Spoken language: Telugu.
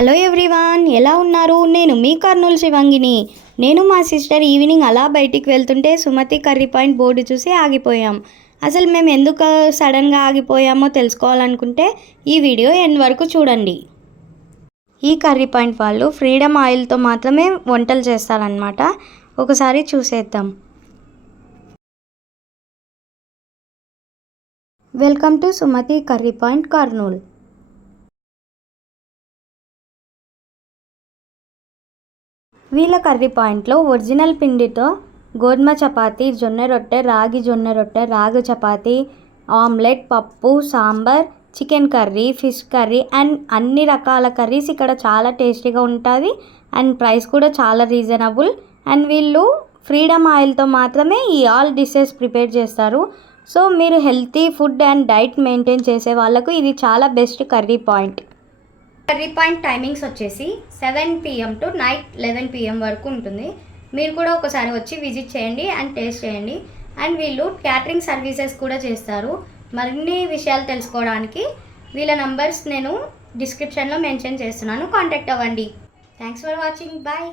హలో ఎవ్రీవాన్, ఎలా ఉన్నారు? నేను మీ కర్నూలు శివంగిని. నేను మా సిస్టర్ ఈవినింగ్ అలా బయటికి వెళ్తుంటే సుమతి కర్రీ పాయింట్ బోర్డు చూసి ఆగిపోయాం. అసలు మేము ఎందుకు సడన్గా ఆగిపోయామో తెలుసుకోవాలనుకుంటే ఈ వీడియో ఎండ్ వరకు చూడండి. ఈ కర్రీ పాయింట్ వాళ్ళు ఫ్రీడమ్ ఆయిల్తో మాత్రమే వంటలు చేస్తారనమాట. ఒకసారి చూసేద్దాం. Welcome to Sumathi curry point Kurnool. వీళ్ళ కర్రీ పాయింట్లో ఒరిజినల్ పిండితో గోధుమ చపాతీ, జొన్న రొట్టె, రాగి జొన్న రొట్టె, రాగి చపాతీ, ఆమ్లెట్, పప్పు, sambar, chicken curry, fish curry and అన్ని రకాల కర్రీస్ ఇక్కడ చాలా టేస్టీగా ఉంటుంది. అండ్ ప్రైస్ కూడా చాలా రీజనబుల్. అండ్ వీళ్ళు ఫ్రీడమ్ ఆయిల్తో మాత్రమే ఈ ఆల్ డిషెస్ ప్రిపేర్ చేస్తారు. సో మీరు healthy food and diet maintain చేసే వాళ్ళకు ఇది చాలా best curry point. Curry point timings వచ్చేసి 7 PM టు నైట్ 11 PM వరకు ఉంటుంది. మీరు కూడా ఒకసారి వచ్చి విజిట్ చేయండి అండ్ టేస్ట్ చేయండి. అండ్ వీళ్ళు క్యాటరింగ్ సర్వీసెస్ కూడా చేస్తారు. మరిన్ని విషయాలు తెలుసుకోవడానికి వీళ్ళ నంబర్స్ నేను డిస్క్రిప్షన్లో మెన్షన్ చేస్తున్నాను, కాంటాక్ట్ అవ్వండి. Thanks for watching. బాయ్.